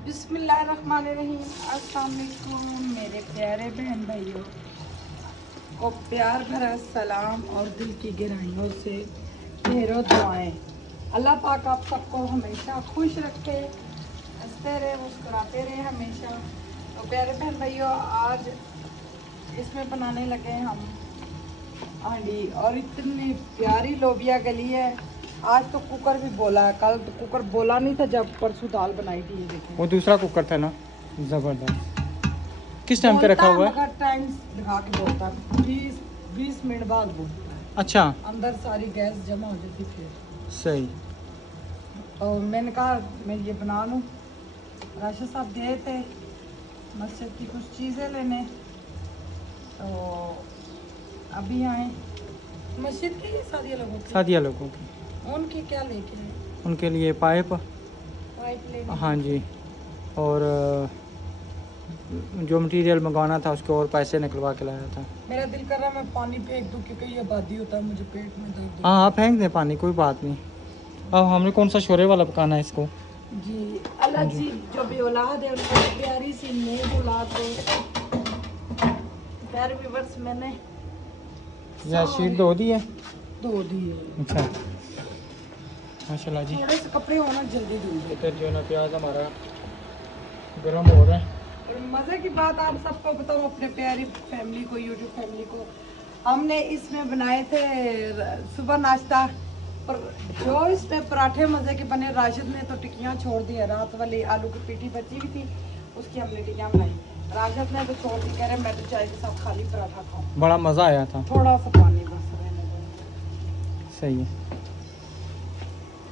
बिस्मिल्लाहिर्रहमानिर्रहीम। अस्सलाम वालेकुम मेरे प्यारे बहन भाइयों को प्यार भरा सलाम और दिल की गहराइयों से ढेरों दुआएं। अल्लाह पाक आप सबको हमेशा खुश रखे, हंसते रहे, मुस्कुराते रहे हमेशा। तो प्यारे बहन भाइयों, आज इसमें बनाने लगे हम हांडी और इतनी प्यारी लोबिया गली है। आज तो कुकर भी बोला है, कल तो कुकर बोला नहीं था जब परसों दाल बनाई थी। ये देखें, वो दूसरा कुकर था ना, जबरदस्त। किस टाइम पे रखा हुआ है? मगर टाइम दिखा के बोलता है 20 मिनट बाद बोलता है। अच्छा, अंदर सारी गैस जमा हो जाती फिर। सही। तो मैंने कहा मैं ये बना लूँ। राशिद साहब गए थे मस्जिद की कुछ चीज़ें लेने, तो अभी आए मस्जिद की सादिया लोगों की उनकी क्या लेके आए? उनके लिए पाइप लेने। हाँ जी, और जो मटेरियल मंगवाना था उसके और पैसे निकलवा के लाया था। मेरा दिल कर रहा मैं पानी फेंक दूँ क्योंकि ये आबादी होता है, मुझे पेट में दर्द। हाँ हाँ, फेंक दें पानी, कोई बात नहीं। अब हमने कौन सा शोरे वाला पकाना है इसको? जी अल्लाह जी जो भी औलाद है उनको प्यारी सी नेक औलाद दे। प्यारे व्यूअर्स, मैंने या शीट धो दी है? धो दी है। अच्छा, माशाल्लाह जी। थोड़े से कपड़े होना जल्दी धुल गए। इधर जो है ना प्याज हमारा गर्म हो रहा है। और मज़े की बात आप सबको बताऊँ, अपने प्यारी फैमिली को, यूट्यूब फैमिली को, हमने इसमें बनाए थे सुबह नाश्ता। पर जो इसमें पराठे मज़े के बने। राशिद ने तो टिक्कियाँ छोड़ दी है, रात वाली आलू की पीठी बची हुई थी, उसकी हमने टिक्कियाँ बनाई। राशिद ने तो छोड़ दी, कह रहे मैं तो चाय के साथ खाली पराठा खाऊँ। बड़ा मज़ा आया था। थोड़ा सा पानी बस रहने दो। सही है।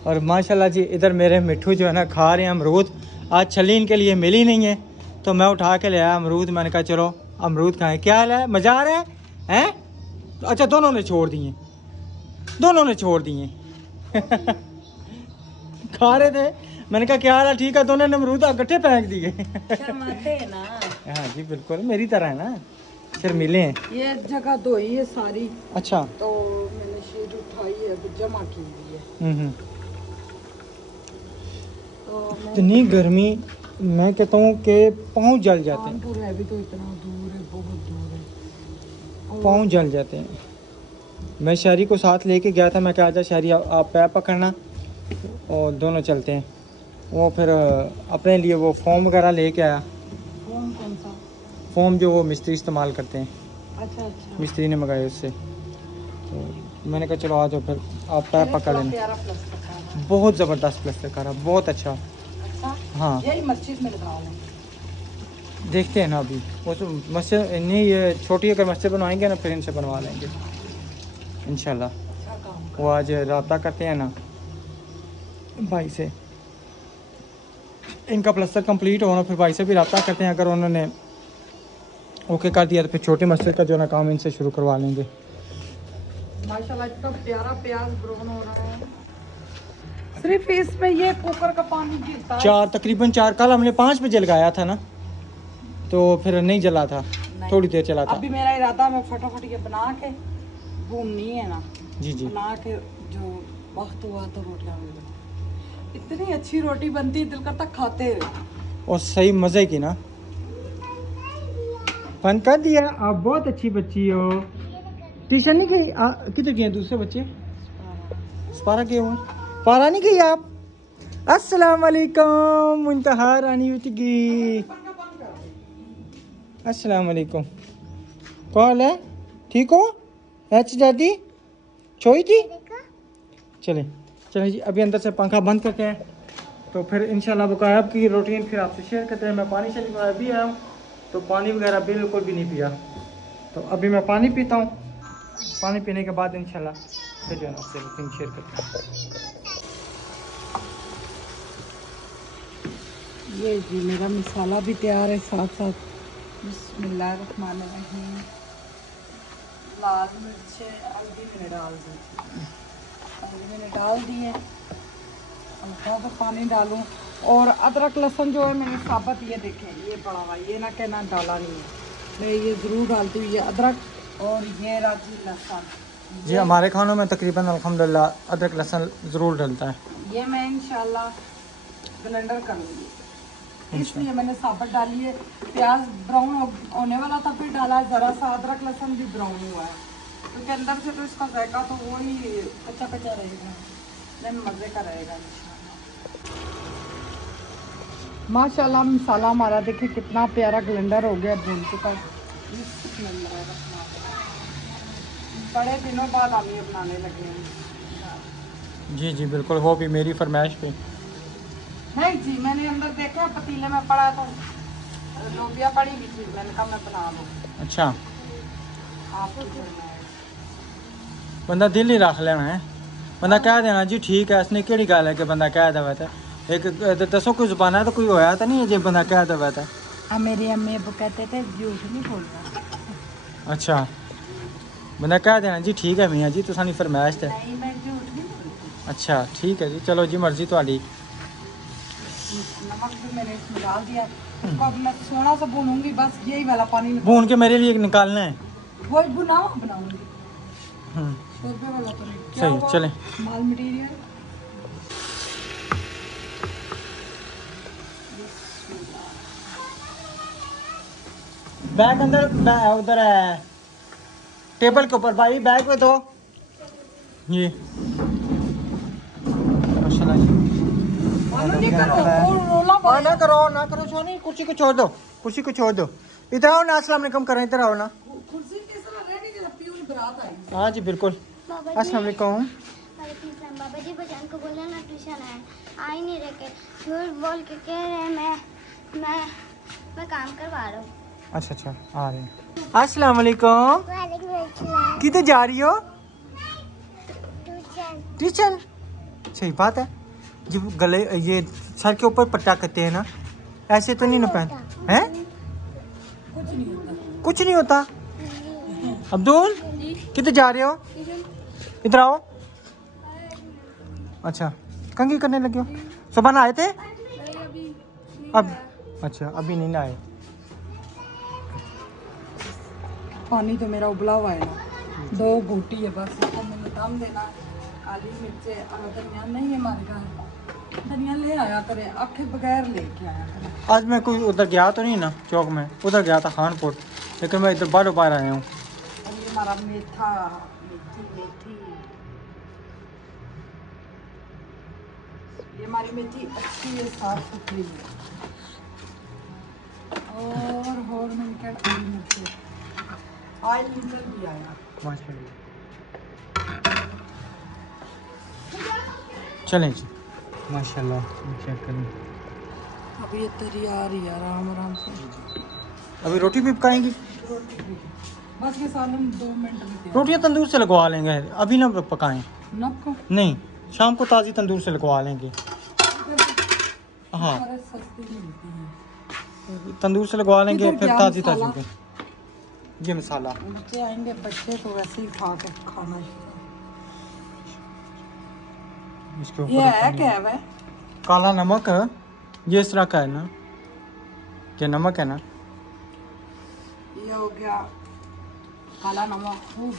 और माशाल्लाह जी, इधर मेरे मिठू जो है ना खा रहे हैं अमरूद। आज छली इनके लिए मिली नहीं है तो मैं उठा के ले आया अमरूद। मैंने कहा चलो अमरूद खाएं। क्या हाल है, मज़ा आ रहा है हैं? अच्छा, दोनों ने छोड़ दिए, दोनों ने छोड़ दिए। खा रहे थे, मैंने कहा क्या हाल है, ठीक है, दोनों ने अमरूद इकट्ठे फेंक दिए। शर्माते हैं ना। हाँ जी बिल्कुल, मेरी तरह है ना, शर्मीले हैं। ये जगह धोई है सारी, अच्छा, तो मैंने शीट उठाई है तो जमा की हुई है। तो इतनी गर्मी, मैं कहता हूँ कि पाँव जल जाते हैं। कानपुर है भी तो इतना दूर है, बहुत दूर है। पाँव जल जाते हैं। मैं शहरी को साथ लेके गया था, मैं कहा आजा शहरी आप पैर पकड़ना और दोनों चलते हैं। वो फिर अपने लिए वो फोम वगैरह लेके आया। फोम कौन सा? फोम जो वो मिस्त्री इस्तेमाल करते हैं। अच्छा अच्छा, मिस्त्री ने मंगाए उससे। तो मैंने कहा चलो आ जाओ, फिर आप पैर पकड़ लेना। प्यारा प्लास्टर का, बहुत ज़बरदस्त प्लास्टर करा, बहुत अच्छा। अच्छा हाँ, यही मस्जिद में लगाओ। देखते हैं ना अभी उस मस्जिद नहीं, ये छोटी अगर मस्जिद बनवाएंगे ना फिर इनसे बनवा लेंगे इंशाल्लाह। अच्छा काम। वो आज रब्ता करते हैं ना भाई से, इनका प्लास्टर कंप्लीट होना, फिर भाई से भी रब्ता करते हैं। अगर उन्होंने ओके कर दिया तो फिर छोटी मस्जिद का जो ना काम इनसे शुरू करवा लेंगे। माशाल्लाह इतना प्यारा प्याज ब्राउन हो रहा है। सिर्फ इसमें ये कुकर का पानी गिरता है। तकरीबन 4, कल हमने 5 बजे लगाया था ना, तो फिर नहीं जला था, थोड़ी देर चला था। अभी मेरा इरादा मैं फटाफट ये बना के घूमनी है ना। जी जी, बना के जो वक्त हुआ तो रोटियां इतनी अच्छी रोटी बनती है, दिल करता खाते रहे। और सही मज़े की ना। बंद कर दिया, आप बहुत अच्छी बच्ची हो। ट्यूशन नहीं गई? किधर गए दूसरे बच्चे? स्पारा गए हुए? पारा नहीं गई आप? अस्सलाम वालेकुम मुंतहा रानी उठगी। अस्सलाम वालेकुम। कौन है? ठीक हो? एच दादी छोई थी? चले चले जी, अभी अंदर से पंखा बंद करते हैं, तो फिर इंशाल्लाह बकाया की रूटीन फिर आपसे शेयर करते हैं। मैं पानी शरीफ में भी आया हूँ, तो पानी वगैरह बिल्कुल भी नहीं पिया, तो अभी मैं पानी पीता हूँ। पानी पीने के बाद इंशाल्लाह फिर जो है आपसे रूटीन शेयर करते हैं। ये जी मेरा मसाला भी तैयार है साथ साथ। बिस्मिल्लाहिर्रहमानिर्रहीम। लाल मिर्च हल्दी मैंने डाल दी, हल्दी मैंने डाल दी है। हल्का सा पानी डालूं। और अदरक लहसुन जो है मैंने साबुत, ये देखें ये पड़ा हुआ, ये ना कहना डाला नहीं है, मैं ये ज़रूर डालती हूँ। ये अदरक और ये राजी लहसुन। जी हमारे खानों में तकरीबन अल्हम्दुलिल्लाह अदरक लहसुन ज़रूर डलता है। ये मैं इंशाल्लाह ब्लेंडर कर लूँगी। इसलिए मैंने साबुत डाली है। प्याज ब्राउन होने वाला था, फिर डाला है ज़रा सा अदरक, लहसुन भी ब्राउन हुआ है, क्योंकि अंदर से तो इसका जायका तो वो ही कच्चा कच्चा रहेगा, लेकिन मज़े का रहेगा। माशाल्लाह मसाला हमारा देखिए कितना प्यारा ब्लेंडर हो गया, भून चुका है। बड़े दिनों बाद हम ये बनाने लगे हैं। जी जी बिल्कुल, वो भी मेरी फरमाइश पे। नहीं जी, मैंने अंदर देखा पतीले में पड़ा तो लोबिया पड़ी हुई थी, मैंने कहा मैं बना लूँ। अच्छा, आपको बंदा दिल ही रख लेना है, बंदा कह देना जी ठीक है, इसने केड़ी गल है कि बंदा कह दे था। एक दसो कोई जुबान है तो कोई होया तो नहीं है जो बंदा कह दे था। मेरे अम्मी अबू कहते थे झूठ नहीं बोलना। अच्छा, बंदा कह देना जी ठीक है मियाँ जी, तुसानी फरमाइश है। नहीं, मैं झूठ नहीं बोलती। अच्छा ठीक है जी, चलो जी मर्जी थोड़ी। नमक भी मैंने इसमें डाल दिया, इसको अब मैं थोड़ा सा भूनूंगी, बस यही वाला पानी भून के मेरे लिए निकालना है। वही बनाऊंगी हम्म, शोरबे वाला तो नहीं। क्या सही, हुआ? चलें। माल मटीरियल बैग अंदर उधर है टेबल के ऊपर भाई, बैग में दो ये। माशाल्लाह जी, नहीं करो, रोला हाँ ना करो सोनी, कुर्सी को छोड़ दो, कुर्सी को छोड़ दो। इधर आओ ना, अस्सलाम वालेकुम करें, इधर आओ ना। कुर्सी के साथ रेडी जरा प्यूर बरात आई। हाँ जी बिल्कुल, अस्सलाम वालेकुम। बाबा जी बजान को बोला ना ट्यूशन है, आ ही नहीं रखे, झूठ बोल के कह रहे हैं मैं काम करवा रहा हूँ। अच्छा अच्छा, आ रहे हैं। अस्सलाम वालेकुम, किधर जा रही हो? ट्यूशन। सही बात है, जब गले ये सर के ऊपर पट्टा करते हैं ना, ऐसे तो नहीं ना पहन हैं? कुछ नहीं होता। अब्दुल किधर जा रहे हो? इधर आओ। अच्छा, कंघी करने लगे हो? सुबह आए थे? अब अच्छा, अभी नहीं आए। पानी तो मेरा उबला हुआ है ना, 2 घूटी है बस, इसको मैंने दम देना। काली मिर्चे और धनिया नहीं है हमारे घर, धनिया ले आया करे, आखे बगैर लेके आया करे। आज मैं कोई उधर गया तो नहीं ना चौक में, उधर गया था खानपुर, लेकिन मैं इधर बार बार आया हूँ। और ये हमारा मेथी ये हमारी मेथी अच्छी है, साफ सुथरी है। और मैंने क्या काली मिर्च, ऑयल निकल भी आया। चलें जी, माशाल्लाह चेक करें। अभी ये तरी आ रही है आराम आराम से। अभी रोटी भी पकाएंगी? बस ये सालन 2 मिनट में तैयार। रोटियां तंदूर से लगवा लेंगे, अभी ना पकाएं। नपको नहीं, शाम को ताज़ी तंदूर से लगवा लेंगे। हाँ, सस्ती मिलती है, तंदूर से लगवा लेंगे, किधर फिर क्या ताज़ी मसाला? ताज़ी। ये मसाला बच्चे आएंगे, बच्चे तो वैसे ही खा के खाना। इसके ये है ऊपर क्या है? काला नमक, ये इस तरह का है ना, ये नमक है ना। ये हो गया काला नमक खूब।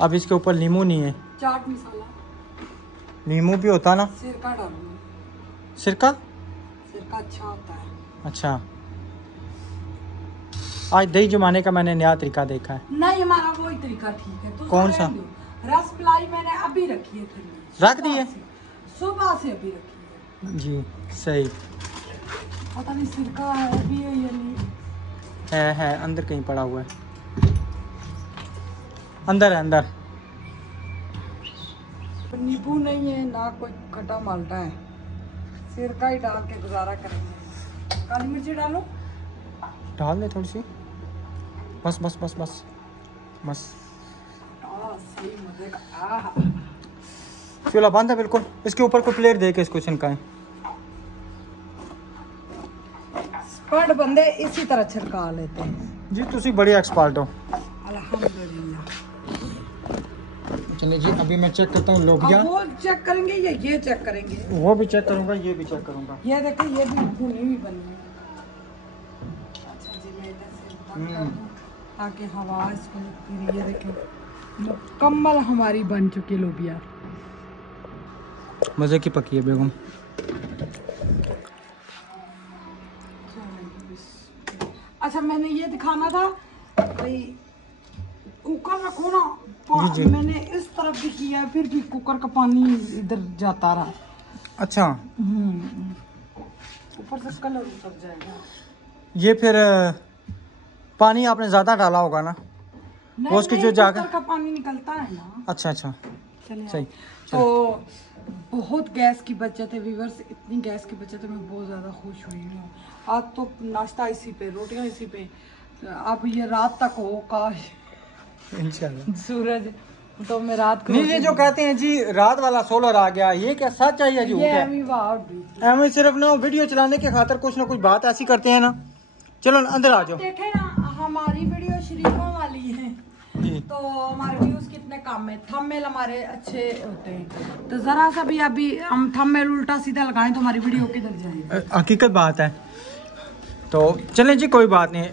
अब इसके ऊपर नींबू नहीं है, चाट मसाला, नींबू भी होता ना। सिरका डालूंगी, सिरका? सिरका अच्छा होता है। अच्छा, आज दही जमाने का मैंने नया तरीका देखा है। नहीं, हमारा वही तरीका ठीक है। तो कौन सा? रस मलाई मैंने अभी रखी है, रख दी है? सुबह से अभी रखी है। जी सही पता नहीं सिरका है भी है या नहीं। है अंदर कहीं पड़ा हुआ है, अंदर है अंदर। नींबू नहीं है ना कोई खट्टा माल्टा है, सिरका ही डाल के गुजारा करेंगे। काली मिर्ची डालो, डाल दे थोड़ी सी, बस बस बस बस बस। सही मजे का। आहा, चूल्हा बंद है बिल्कुल, इसके ऊपर कोई प्लेट दे के इसको छिनकाएं। स्पर्ट बंदे इसी तरह छिड़का लेते हैं। जी तुसी बड़े एक्सपर्ट हो। अल्हम्दुलिल्लाह। चलिए जी, अभी मैं चेक करता हूँ लोबिया। अब वो चेक करेंगे या ये चेक करेंगे? वो भी चेक करूँगा, ये भी चेक करूँगा। ये देखिए, ये भी भुनी हुई बनी है। अच्छा जी, मैं इधर से बंद कर दूं ताकि हवा इसको फिर। ये देखिए मुकम्मल हमारी बन चुकी लोबिया। मज़े की पकी है बेगम। अच्छा मैंने ये दिखाना था भाई, कुकर रखो ना, जी, जी। मैंने इस तरफ भी किया है, फिर भी कुकर का पानी इधर जाता रहा। अच्छा, ऊपर से कलर उतर जाएगा। ये फिर पानी आपने ज़्यादा डाला होगा ना, वो उसकी जो जाकर कुकर का पानी निकलता है ना। अच्छा अच्छा, चलिए सही। तो बहुत गैस की बचत है व्यूअर्स, इतनी गैस की बचत है, मैं बहुत ज़्यादा खुश हुई हूँ। आज तो नाश्ता इसी पे, रोटियां इसी पे, अब ये रात तक हो काश इंशाल्लाह। सूरज, तो मैं रात को नहीं, ये जो कहते हैं जी रात वाला सोलर आ गया, ये क्या सच है या झूठ ये है? हमें सिर्फ ना वीडियो चलाने के खातिर कुछ ना कुछ बात ऐसी करते हैं ना। चलो ना, अंदर आ जाओ। देखे ना, हमारी वीडियो शरीफों वाली है जी। तो हमारे व्यूज कितने कम है, थंबनेल हमारे अच्छे होते हैं, तो जरा सा भी अभी हम थंबनेल उल्टा सीधा लगाएं तो हमारी वीडियो किधर जाएगी। हकीकत बात है। तो चलें जी, कोई बात नहीं,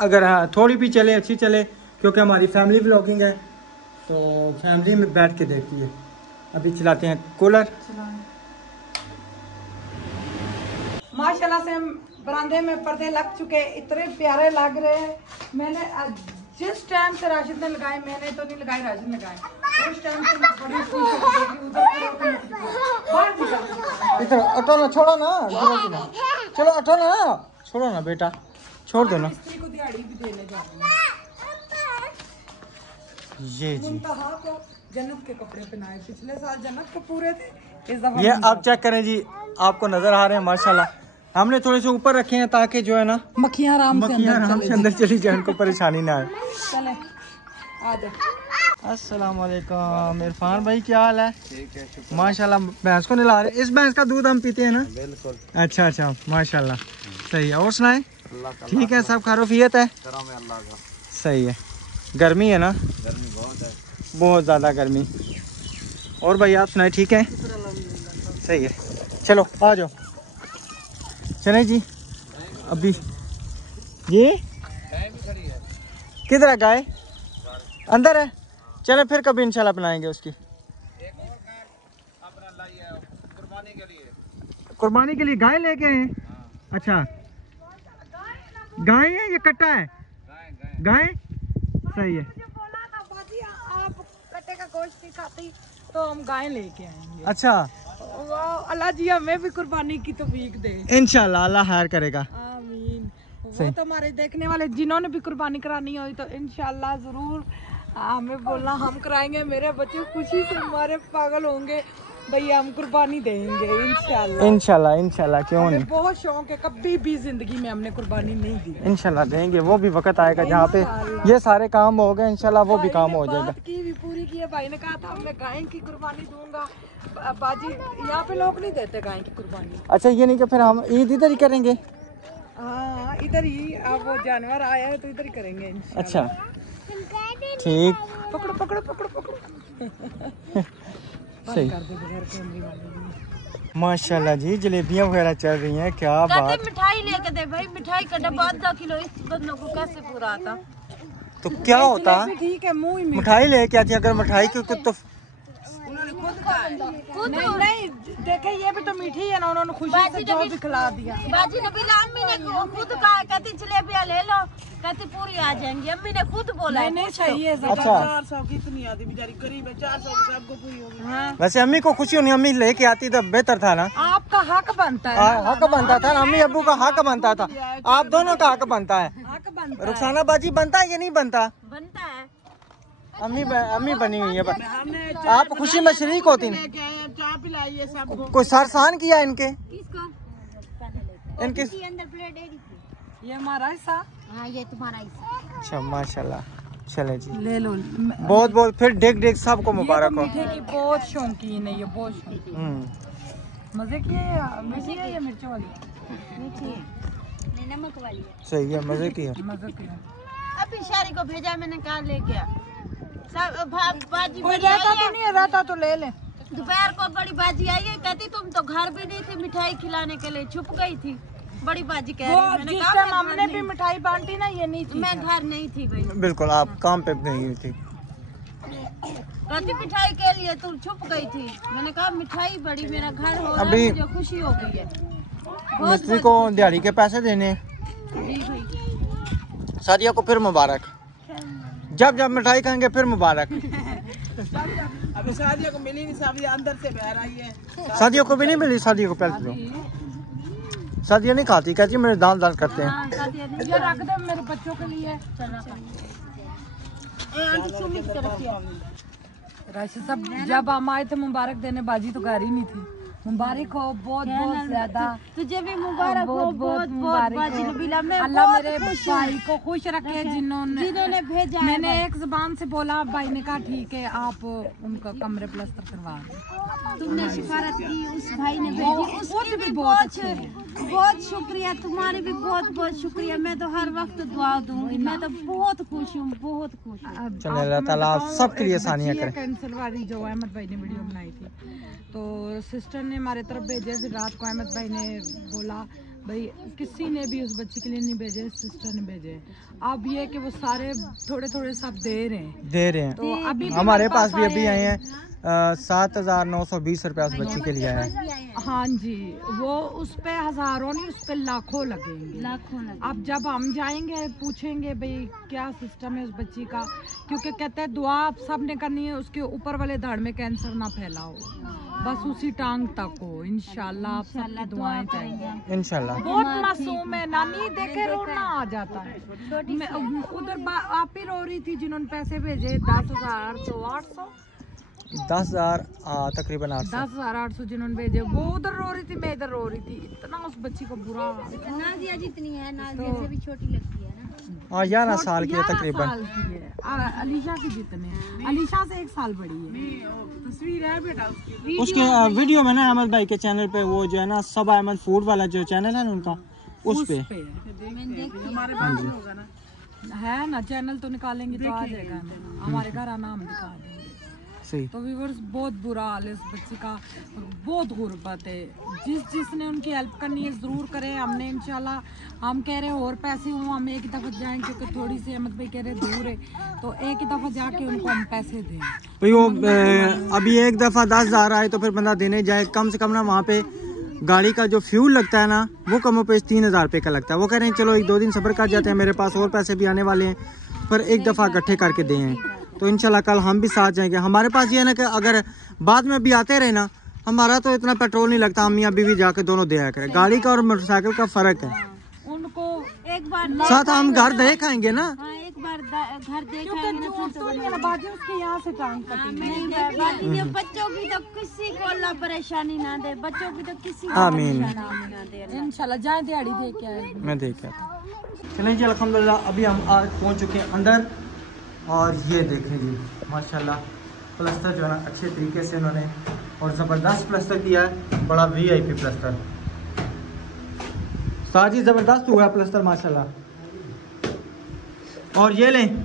अगर थोड़ी भी चले अच्छी चले, क्योंकि हमारी फैमिली व्लॉगिंग है तो फैमिली में बैठ के देखती है। अभी चलाते हैं कूलर। माशाल्लाह से बरामदे में पर्दे लग चुके, इतने प्यारे लग रहे हैं। मैंने जिस टाइम से राशिद ने लगाए, मैंने तो नहीं लगाए, राशिद ने लगाए, उस टाइम से मैं बड़ी खुश हो गई। बाहर निकल, इधर हटो ना, छोड़ो ना, गिरोगी ना। चलो हटो ना, छोड़ो ना बेटा, छोड़ दो ना। स्त्री को दिहाड़ी भी देने जा रही हूँ। ये जी, मुंतहा को जन्नत के कपड़े पहनाए, पिछले साल जन्नत के पूरे थे, इस दफा ये आप चेक करें जी, आपको नजर आ रहे हैं माशाल्लाह। हमने थोड़े से ऊपर रखे हैं ताकि जो है ना मक्खियाँ आराम से अंदर चली जाए, उनको परेशानी ना आए। चले आ जाओ। अस्सलाम वालेकुम इरफान भाई, क्या हाल है? ठीक है, माशाल्लाह। भैंस को नहला रहे, इस भैंस का दूध हम पीते हैं ना? बिल्कुल। अच्छा अच्छा, माशाल्लाह, सही है। और सुनाए? ठीक है, सब खैरियत है? सही है। गर्मी है ना? गर्मी बहुत है, बहुत ज़्यादा गर्मी। और भाई आप सुनाए, ठीक है? सही है। चलो आ जाओ, चलें जी। अभी ये किधर है गाय? अंदर है। चले फिर कभी इंशाल्लाह बनाएंगे उसकी। कुर्बानी के लिए गाय लेके आए हैं? अच्छा, गाय है ये कट्टा है? गाय, सही है। मुझे बोला था बाजी आप कट्टे का गोश्त नहीं खाती तो हम गाय लेके आएंगे। अच्छा, वाह, अल्लाह जी हमें भी कुर्बानी की तौफीक दे। इंशाल्लाह अल्लाह खैर करेगा। आमीन। वो तो हमारे देखने वाले जिन्होंने भी कुर्बानी करानी हो तो इंशाल्लाह जरूर हमें बोलना, हम कराएंगे। मेरे बच्चे खुशी से हमारे पागल होंगे, भैया हम कुर्बानी देंगे इंशाल्लाह। इंशाल्लाह इंशाल्लाह, क्यों हमें नहीं, बहुत शौक है, कभी भी जिंदगी में हमने कुर्बानी नहीं दी। इंशाल्लाह देंगे। वो भी वक्त आएगा जहाँ पे ये सारे काम हो गए, इंशाल्लाह वो भी काम हो जाएगा। बात की भी पूरी की है, भाई ने कहा था मैं गाय की कुर्बानी दूंगा। बाजी यहाँ पे लोग नहीं देते गाय की कुर्बानी। अच्छा, ये नहीं कि फिर हम ईद इधर ही करेंगे? हाँ इधर ही, अब वो जानवर आया है तो इधर ही करेंगे इंशाल्लाह। अच्छा ठीक, पकड़ो पकड़ो पकड़ो पकड़ो। सही। कर दे बगैर कैमरे वाले। माशाल्लाह जी, जलेबियाँ वगैरह चल रही हैं, क्या बात। मिठाई लेके दे भाई, मिठाई का डब्बा आधा किलो इस बंदों को कैसे पूरा आता? तो क्या होता, ठीक है, मुंह ही में मिठाई लेके आती, अगर मिठाई की कुछ तो उन्होंने खुद कहा। नहीं देखे, ये भी तो मीठी है ना, उन्होंने खुशी से जो भी खिला दिया। बाजी ने बिला, अम्मी ने खुद कहा, कहती जलेबियाँ ले लो, कहती पूरी आ जाएंगी। अम्मी ने खुद बोला। नहीं नहीं सही है। अच्छा, 400 की इतनी आदि बेचारी गरीब है, 400 की सबको पूरी होगी। हाँ। वैसे अम्मी को खुशी होनी, अम्मी लेके आती तो बेहतर था ना। आपका हक बनता है। हक बनता था ना, अम्मी अब्बू का हक बनता था, आप दोनों का हक बनता है। हक बनता रुखसाना बाजी बनता है या नहीं बनता? बनता है। अम्मी बनी हुई है, आप खुशी में शरीक होती ना। चाय पिलाई है सबको। कोई सरसान किया इनके? किसको? इनके अंदर प्लेट दे दी थी। ये हमारा हिस्सा। हाँ ये तुम्हारा हिस्सा। अच्छा माशाल्लाह, चले जी, ले लो। बहुत बहुत फिर डेग सबको मुबारक हो। मीठे की बहुत शौकीन है ये, बहुत शौकीन। मजे की है, मीठी है या मिर्चों वाली? मीठी है, नहीं नमक वाली है। सही है, मजे की है। मजे की है। अभी शारी को भेजा, मैंने कहा लेके आ। सब बाजी कोई बड़ी रहता आई तो है। नहीं है, रहता तो ले ले। दोपहर को बड़ी बाजी आई है, कहती तुम तो घर भी नहीं थी, मिठाई खिलाने के लिए छुप गई थी। बड़ी बाजी कह रही है। मैंने जिस कहा टाइम मैं घर हमने भी नहीं- मिठाई बांटी ना, ये नहीं थी। मैं घर नहीं थी भाई। बिल्कुल, आप काम पे गई हुई थी। कहती मिठाई के लिए तुम छुप गई थी। मैंने कहा मिठाई बड़ी, मेरा घर हो रहा अभी है, मुझे खुशी हो गई है। बहुत मिस्त्री को दिहाड़ी के पैसे देने, जी भाई। सादिया को फिर मुबारक। जब जब मिठाई खाएंगे फिर मुबारक। अभी शादियों को मिली नहीं, शादियां अंदर से बह रही है। शादियों को भी नहीं मिली, शादियों को पहले दो। शादियाँ नहीं खाती, कहती मेरे दाल दाल करते हैं। ये रख दे मेरे बच्चों के लिए। राशि सब जब हम आए थे मुबारक देने, बाजी तो घर ही नहीं थी। मुबारक हो, बहुत बहुत ज्यादा तुझे भी मुबारक हो, बहुत बहुत बाजी नबीला। मैं अल्लाह मेरे भाई को खुश रखे जिन्होंने भेजा। मैंने एक जुबान से बोला, भाई ने कहा ठीक है आप उनका कमरे प्लास्टर करवा दें। तुमने सिफारत की, उस भाई ने भेजी, उसकी भी बहुत अच्छे हैं। बहुत शुक्रिया, तुम्हारी भी बहुत बहुत शुक्रिया। मैं तो हर वक्त दुआ दूंगी। मैं तो बहुत खुश हूँ, बहुत खुश हूँ। चले अल्लाह ताला आप सबके लिए आसानियाँ करे। कैंसिल वाली जो अहमद भाई ने वीडियो बनाई थी, तो सिस्टर ने हमारे तरफ भेजे। फिर रात को अहमद भाई ने बोला भाई किसी ने भी उस बच्चे के लिए नहीं भेजे, सिस्टर ने भेजे। अब ये कि वो सारे थोड़े थोड़े सब दे रहे हैं। तो अभी हमारे पास भी अभी आए हैं 7,920 रुपया उस बच्ची के लिए आया है। हाँ जी, वो उस पे हजारों नहीं, उस पे लाखों लगेंगे। अब जब हम जाएंगे पूछेंगे भाई क्या सिस्टम है उस बच्ची का, क्योंकि कहते हैं दुआ आप सब ने करनी है, उसके ऊपर वाले धड़ में कैंसर ना फैला हो, बस उसी टांग तक हो। इंशाल्लाह आप सबकी दुआएं चाहिए। इंशाल्लाह। बहुत मासूम है, नानी देखे रोना आ जाता है। मैं उधर आप ही रो रही थी जिन्होंने पैसे भेजे 10,000 तो 800 10,000 तकरीबन 10,800 जिन्होंने भेजे, वो उधर रो रही थी, मैं इधर रो रही थी। इतना उस बच्ची को बुरा। नाजिया जितनी है, नाजिया से भी छोटी लगती है ना। 11 साल की है तकरीबन। अलीशा की जितने, अलीशा से 1 साल बड़ी है। तस्वीर है बेटा उसके वीडियो में ना अहमद भाई के चैनल पे, वो जो है ना सबा अहमद फूड वाला जो चैनल है ना उनका, उस पे है ना। चैनल तो निकालेंगे तो आ जाएगा, हमारे घर आना हम दिखा देंगे। सही। तो व्यूअर्स बहुत बुरा हाल है इस बच्ची का, बहुत गुर्बत है। जिसने उनकी हेल्प करनी है ज़रूर करें। हमने इंशाल्लाह, हम कह रहे हैं और पैसे हों हम एक ही दफ़ा जाएं, क्योंकि थोड़ी सी अहमद भाई कह रहे दूर है, तो एक ही दफ़ा जाके उनको हम पैसे दें। भाई वो अभी एक दफ़ा 10,000 आए तो फिर बंदा देने जाए, कम से कम ना वहाँ पे गाड़ी का जो फ्यूल लगता है ना वो कमो पे 3,000 रुपये का लगता है। वो कह रहे हैं चलो 1-2 दिन सब्र कर जाते हैं, मेरे पास और पैसे भी आने वाले हैं, पर एक दफ़ा इकट्ठे करके दें। तो इंशाल्लाह कल हम भी साथ जाएंगे। हमारे पास ये है ना कि अगर बाद में भी आते रहे ना, हमारा तो इतना पेट्रोल नहीं लगता, हम मियाँ बीवी जाके दोनों दे आया करें। गाड़ी का और मोटरसाइकिल का फ़र्क है। उनको एक बार साथ हम घर दे खाएंगे ना। हाँ, एक बार घर देखा उसके यहाँ से टांग बच्चों की तो किसी को अल्लाह परेशानी ना दे, बच्चों की तो किसी को आमीन। परेशानी ना दे। इंशाल्लाह जाए दिहाड़ी दे के आए। मैं देख के आता। चलें जी, अल्हम्दुलिल्लाह अभी हम आज पहुँच चुके हैं अंदर, और ये देखें जी माशाल्लाह प्लस्तर जो है ना अच्छे तरीके से इन्होंने और ज़बरदस्त प्लस्तर किया है, बड़ा VIP प्लस्तर। साजी ज़बरदस्त हुआ है प्लस्तर माशाल्लाह। और ये लें,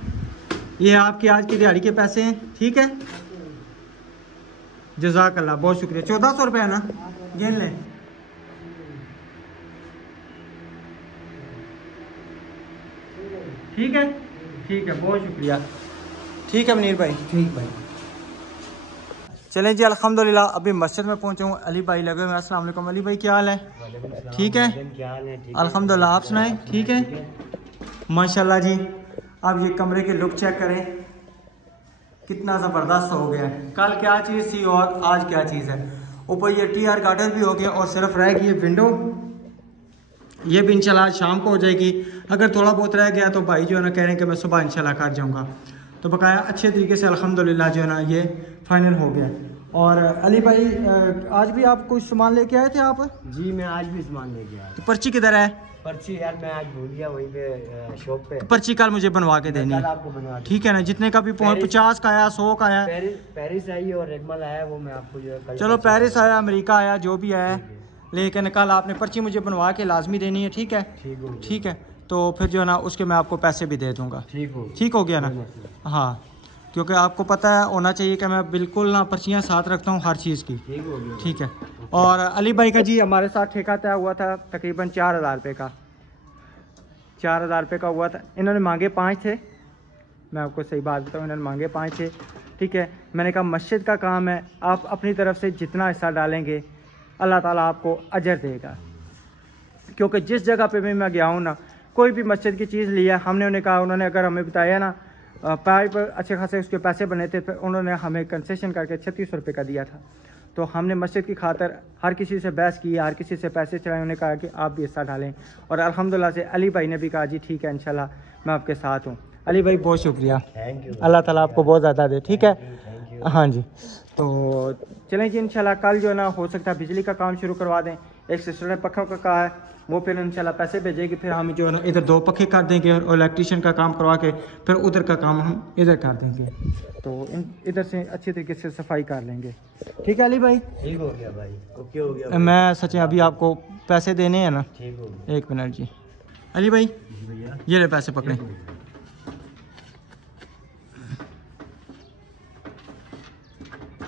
ये आपकी आज की दिहाड़ी के पैसे हैं, ठीक है। जज़ाकल्लाह, बहुत शुक्रिया। 1400 रुपये है ना, ये लें। ठीक है, ठीक है, बहुत शुक्रिया। ठीक है मनीर भाई। ठीक भाई। चलें जी, अल्हम्दुलिल्लाह अभी मस्जिद में पहुंचे हूँ। अली भाई लगे हुए। अस्सलाम वालेकुम अली भाई, क्या हाल है? ठीक है अल्हम्दुलिल्लाह, आप सुनाएं? ठीक है माशाल्लाह जी। अब ये कमरे के लुक चेक करें, कितना ज़बरदस्त हो गया है। कल क्या चीज़ थी और आज क्या चीज़ है। ऊपर ये TR गार्डन भी हो गया, और सिर्फ रह गई है विंडो। ये भी इंशाल्लाह शाम को हो जाएगी। अगर थोड़ा बहुत रह गया तो भाई जो है ना कह रहे हैं कि मैं सुबह इंशाल्लाह कर जाऊँगा। तो बकाया अच्छे तरीके से अल्हम्दुलिल्लाह जो है ना ये फाइनल हो गया। और अली भाई आज भी आप कुछ सामान लेके आए थे आप? जी मैं आज भी सामान लेके आया। तो पर्ची किधर है? पर्ची यार मैं आज भूल गया वहीं पे शॉप पे। तो पर्ची कल मुझे बनवा के देनी है, आपको बनवा ठीक है ना। जितने का भी 50 का आया, 100 का आया, पेरिस आई और रेगमल आया, वो मैं आपको जो है चलो पेरिस आया, अमेरिका आया, जो भी आया, लेकिन कल आपने पर्ची मुझे बनवा के लाजमी देनी है, ठीक है। ठीक है, तो फिर जो है ना उसके मैं आपको पैसे भी दे दूँगा। ठीक हो गया ना? हाँ, क्योंकि आपको पता है होना चाहिए कि मैं बिल्कुल ना पर्चियाँ साथ रखता हूँ हर चीज़ की। ठीक है। और अली भाई का जी हमारे साथ ठेका तय हुआ था तकरीबन 4,000 रुपये का। 4,000 रुपये का हुआ था। इन्होंने मांगे 5 थे, मैं आपको सही बात बताऊँ, इन्होंने मांगे 5 थे, ठीक है। मैंने कहा मस्जिद का काम है, आप अपनी तरफ से जितना हिस्सा डालेंगे अल्लाह ताला आपको अजर देगा। क्योंकि जिस जगह पे भी मैं गया हूँ ना, कोई भी मस्जिद की चीज़ लिया, हमने उन्हें कहा, उन्होंने अगर हमें बताया ना पाइप अच्छे खासे उसके पैसे बने थे, फिर उन्होंने हमें कंसेशन करके 3600 रुपये का दिया था। तो हमने मस्जिद की खातर हर किसी से बहस की, हर किसी से पैसे चढ़ाए, उन्होंने कहा कि आप भी हिस्सा डालें। और अल्हम्दुलिल्लाह से अली भाई ने भी कहा जी ठीक है इंशाल्लाह मैं आपके साथ हूँ। अली भाई बहुत शुक्रिया, थैंक यू। अल्लाह ताला आपको बहुत ज़्यादा दे, ठीक है। Thank you. हाँ जी, तो चलें जी इंशाल्लाह कल जो है ना हो सकता है बिजली का काम शुरू करवा दें। एक सिस्टर ने पखों का कहा है, वो फिर इंशाल्लाह पैसे भेजेगी, फिर हम जो है ना इधर 2 पखे कर देंगे और इलेक्ट्रीशियन का काम करवा के फिर उधर का काम हम इधर कर देंगे। तो इधर से अच्छी तरीके से सफाई कर लेंगे, ठीक है अली भाई। ठीक हो गया भाई, ओके हो गया भाई। मैं सच अभी आपको पैसे देने हैं ना, ठीक हो गया। 1 मिनट जी। अली भाई जी भैया, ये ले पैसे पकड़े।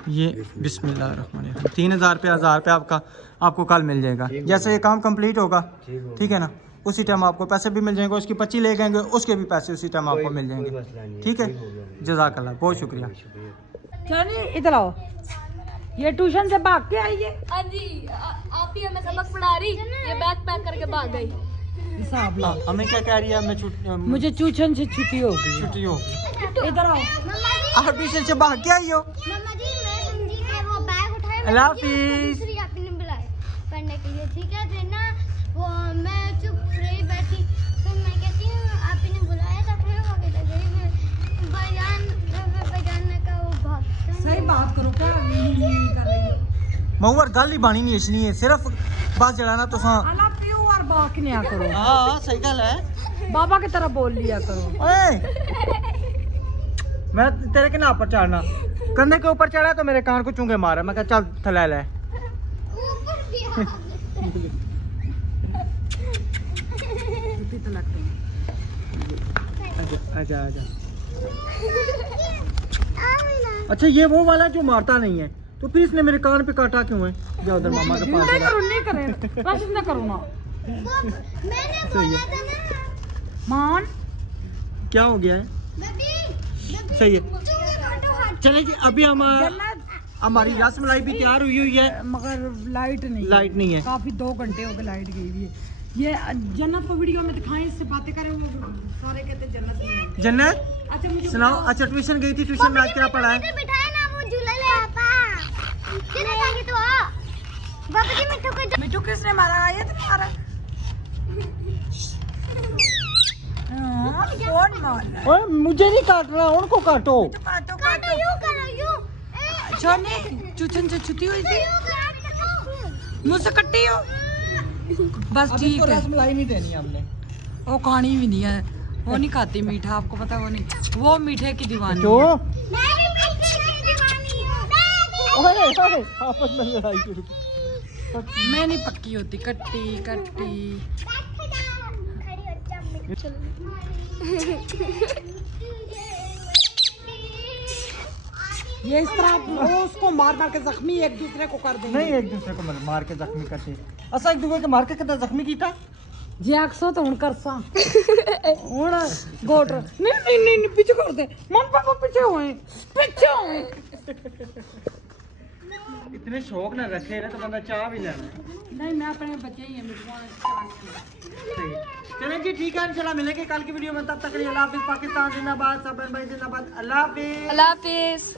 ये बिस्मिल्लाहिर्रहमानिर्रहीम 3000 रुपये 1000 रुपये आपको कल मिल जाएगा। जैसे ये काम कंप्लीट होगा, ठीक है ना, उसी टाइम आपको पैसे भी मिल जाएंगे, उसकी पर्ची ले जाएंगे, उसके भी पैसे उसी टाइम आपको मिल जाएंगे, ठीक है। जज़ाकल्लाह, बहुत शुक्रिया। चलिए इधर आओ, ये ट्यूशन से भाग के आई है। हाँ जी, आप ही हमें सबक पढ़ा रही, ये बैग पैक करके भाग गई। हिसाब ला, हमें क्या कह रही है, मुझे ट्यूशन से छुट्टी हो गई। छुट्टी हो गई। इधर आओ, आप ट्यूशन से भाग के आई हो। मम्मा जी मैं समझी कि वो बैग उठाए, मैंने अल्लाह सोचा हाफिज। दूसरी आपने बुलाए पढ़ने के लिए, ठीक है। फिर ना वो मैं चुप रही बैठी, फिर मैं कहती हूँ आपने बुलाया था, फिर वो कहता गई बजान ने कहा वो भाग। सही बात करो, क्या कर रही हो? मऊर गल ही बानी नहीं इसलिए सिर्फ बस जलाना तो हाँ अला पियो और बाक नहीं करो, सही गल है। बाबा की तरह बोल लिया करो। ओए मैं तेरे के ना ऊपर चढ़ना, कंधे के ऊपर चढ़ा तो मेरे कान को चूंगे मारा, मैं कहा चल थले ले। ऊपर दिया कितने लगते हैं? आजा आजा। अच्छा ये वो वाला जो मारता नहीं है, तो फिर इसने मेरे कान पे काटा क्यों है? जाओ उधर मामा के पास नहीं जा। करो, नहीं करे, बस ना करो ना। मैंने बोला था ना मान क्या हो गया है? बेबी सही है, काटो हाथ। चले जी अभी हम जन्नत, हमारी रसमलाई भी तैयार हुई है, मगर लाइट नहीं, लाइट नहीं है। काफी 2 घंटे हो गए लाइट गई हुई है। ये जन्नत को वीडियो में दिखाएं, इससे बातें करें, वो सारे कहते जन्नत नहीं है। जन्नत अच्छा मुझे सुनाओ। अच्छा ट्यूशन गई थी, ट्यूशन में आज क्या पढ़ा है? बिठाए ना वो झूला ले आपा चले जाएंगे तो बाबा जी मिठू को मिठू किसने मारा? आया तो मारा। हाँ, कौन मारा? ओए मुझे नहीं काटना, उनको काटो। तो काटो काटो काटो। यूं करो यूं छोनी ट्यूशन से छुट्टी हुई थी, मुझसे कट्टी हो, बस ठीक है। रसमलाई नहीं देनी हमने। वो खानी भी नहीं है, वो नहीं खाती मीठा, आपको पता वो नहीं, वो मीठे की दीवानी क्यों? है। मैं भी मिठू की दीवानी हूं ओए ओए आपस में लड़ाई शुरू की। मैं नहीं पक्की होती, कट्टी कट्टी। ये इस तरह वो उसको मार मार के जख्मी एक दूसरे को कर देंगे। नहीं एक दूसरे को मार के जख्मी करते, असा एक दूसरे को मार के कितना जख्मी कीता। जे आखसो तो हुन करसा हुन गोट नहीं नहीं नहीं पीछे कर दे, मन पापा पीछे हुए। इतने शौक ना रखे ना तो बंदा चाह भी लेना। नहीं मैं अपने बच्चे ही हैं, चलें जी ठीक है, इंशाल्लाह मिलेंगे कल की वीडियो में, तब तक के लिए अल्लाह हाफिज़। पाकिस्तान जिंदाबाद, सब भाई जिंदाबाद, अल्लाह हाफिज़। अल्लाह हाफिज।